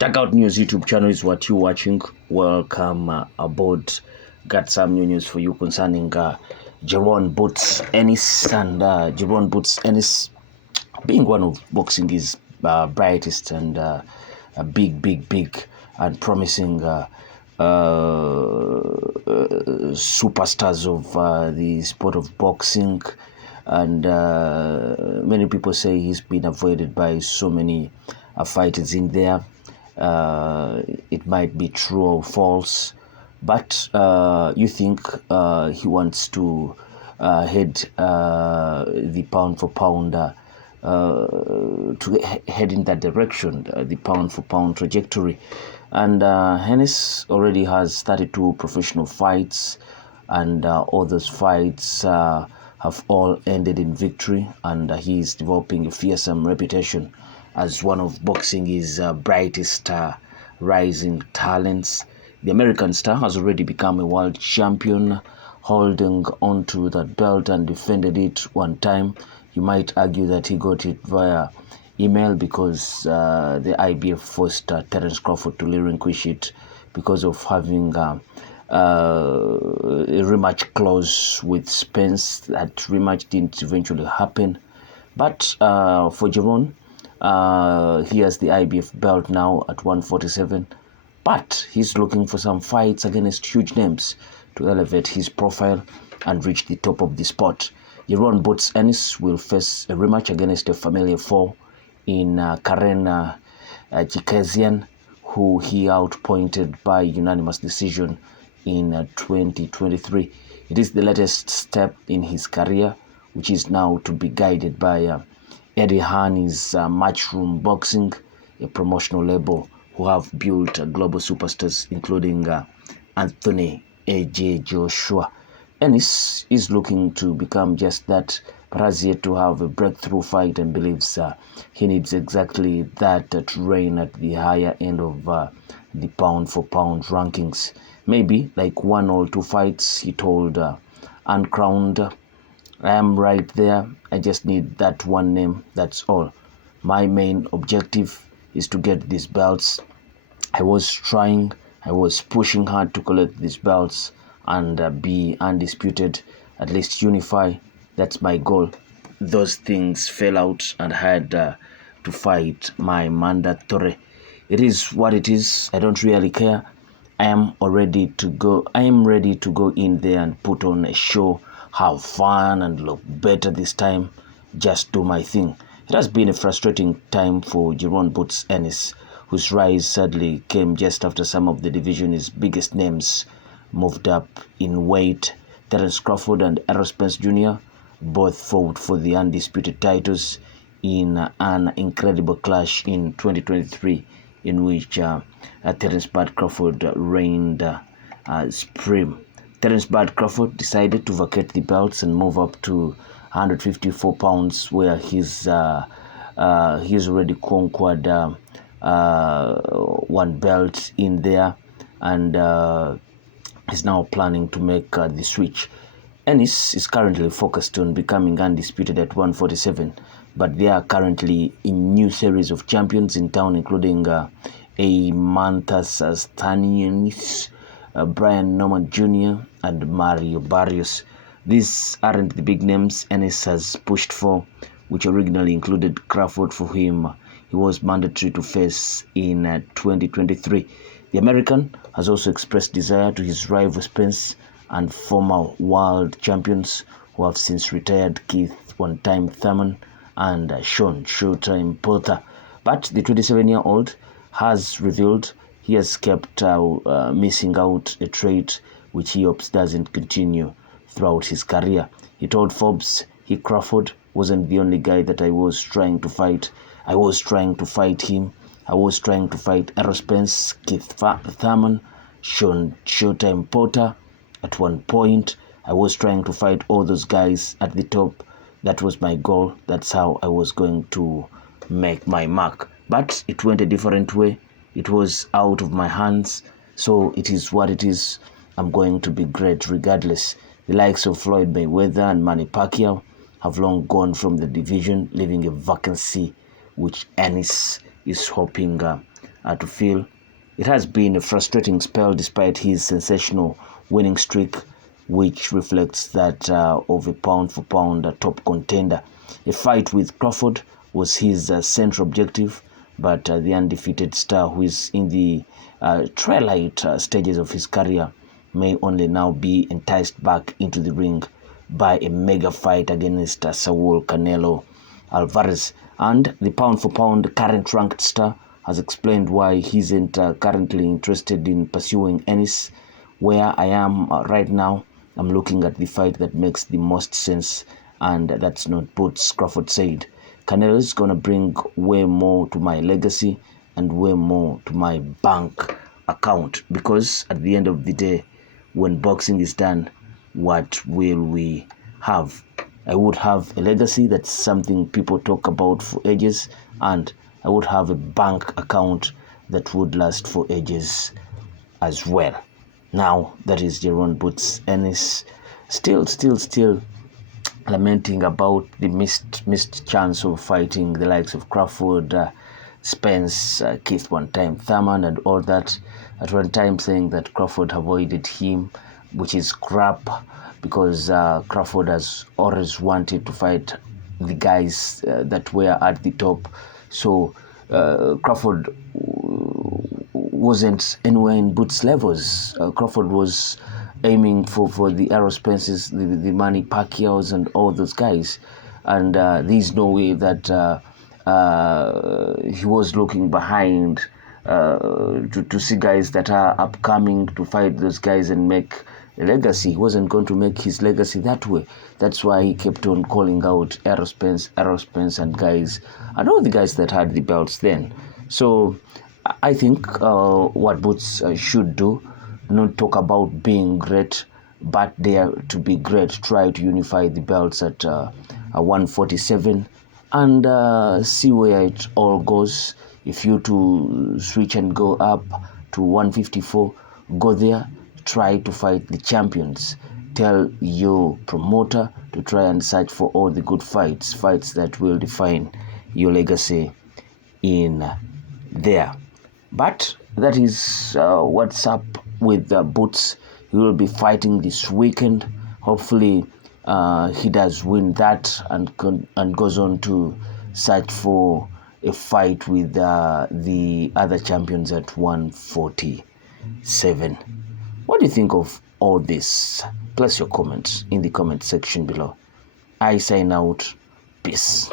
Dugout News YouTube channel is what you're watching. Welcome aboard. Got some new news for you concerning Jaron Ennis, and Jaron Ennis being one of boxing's brightest and big and promising superstars of the sport of boxing. And many people say he's been avoided by so many fighters in there. It might be true or false, but you think he wants to head the pound for pound to head in that direction, the pound for pound trajectory. And Ennis already has 32 professional fights, and all those fights have all ended in victory, and he is developing a fearsome reputation as one of boxing's brightest rising talents. The American star has already become a world champion, holding onto that belt and defended it one time. You might argue that he got it via email because the IBF forced Terence Crawford to relinquish it because of having a rematch clause with Spence. That rematch didn't eventually happen. But for Jaron, he has the IBF belt now at 147, but he's looking for some fights against huge names to elevate his profile and reach the top of the sport. Jaron Ennis will face a rematch against a familiar foe in Karen Chukhadzhian, who he outpointed by unanimous decision in 2023. It is the latest step in his career, which is now to be guided by Eddie Hearn's Matchroom Boxing, a promotional label who have built global superstars including Anthony A.J. Joshua. Ennis is looking to become just that, but has yet to have a breakthrough fight and believes he needs exactly that to reign at the higher end of the pound-for-pound rankings. Maybe like 1 or 2 fights, he told Uncrowned, I am right there. I just need that one name, that's all. My main objective is to get these belts. I was pushing hard to collect these belts and be undisputed, at least unify. That's my goal. Those things fell out and I had to fight my mandatory. It is what it is. I don't really care. I am ready to go in there and put on a show, have fun and look better this time. Just do my thing. It has been a frustrating time for Jaron Ennis, whose rise sadly came just after some of the division's biggest names moved up in weight. Terence Crawford and Errol Spence Jr. both fought for the undisputed titles in an incredible clash in 2023, in which Terence Crawford reigned supreme. Terence Crawford decided to vacate the belts and move up to 154 pounds, where he's already conquered one belt in there, and is now planning to make the switch. Ennis is currently focused on becoming undisputed at 147, but there are currently a new series of champions in town, including Murtazaliev, Brian Norman Jr. and Mario Barrios. These aren't the big names Ennis has pushed for, which originally included Crawford, for him he was mandatory to face in 2023. The American has also expressed desire to his rival Spence and former world champions who have since retired, Keith One-Time Thurman and Sean Showtime Porter. But the 27-year-old has revealed he has kept missing out a trait which he hopes doesn't continue throughout his career. He told Forbes, Crawford wasn't the only guy that I was trying to fight. I was trying to fight him. I was trying to fight Errol Spence, Keith Thurman, Sean Showtime Porter. At one point, I was trying to fight all those guys at the top. That was my goal. That's how I was going to make my mark. But it went a different way. It was out of my hands. So it is what it is. I'm going to be great regardless. The likes of Floyd Mayweather and Manny Pacquiao have long gone from the division, leaving a vacancy which Ennis is hoping to feel. It has been a frustrating spell despite his sensational winning streak, which reflects that of a pound-for-pound top contender. A fight with Crawford was his central objective, but the undefeated star, who is in the twilight stages of his career, may only now be enticed back into the ring by a mega fight against Saul Canelo Alvarez. And the pound-for-pound current ranked star has explained why he isn't currently interested in pursuing Ennis. Where I am right now, I'm looking at the fight that makes the most sense, and that's not Boots, Crawford said. Canelo is going to bring way more to my legacy and way more to my bank account, because at the end of the day, when boxing is done, what will we have? I would have a legacy. That's something people talk about for ages, and I would have a bank account that would last for ages as well. Now, that is Jaron Boots Ennis still lamenting about the missed chance of fighting the likes of Crawford, Spence, Keith one time Thurman, and all that. At one time saying that Crawford avoided him, which is crap, because Crawford has always wanted to fight the guys that were at the top. So Crawford wasn't anywhere in Boots' levels. Crawford was aiming for the Errol Spences, the Manny Pacquiaos, and all those guys. And there's no way that he was looking behind to see guys that are upcoming to fight those guys and make a legacy. He wasn't going to make his legacy that way. That's why he kept on calling out Errol Spence, and guys, and all the guys that had the belts then. So I think what Boots should do, not talk about being great, but dare to be great. Try to unify the belts at 147 and see where it all goes. If you to switch and go up to 154, go there, try to fight the champions. Tell your promoter to try and search for all the good fights that will define your legacy in there. But that is what's up with Boots. He will be fighting this weekend. Hopefully he does win that and goes on to search for a fight with the other champions at 147. What do you think of all this? Place your comments in the comment section below. I sign out. Peace.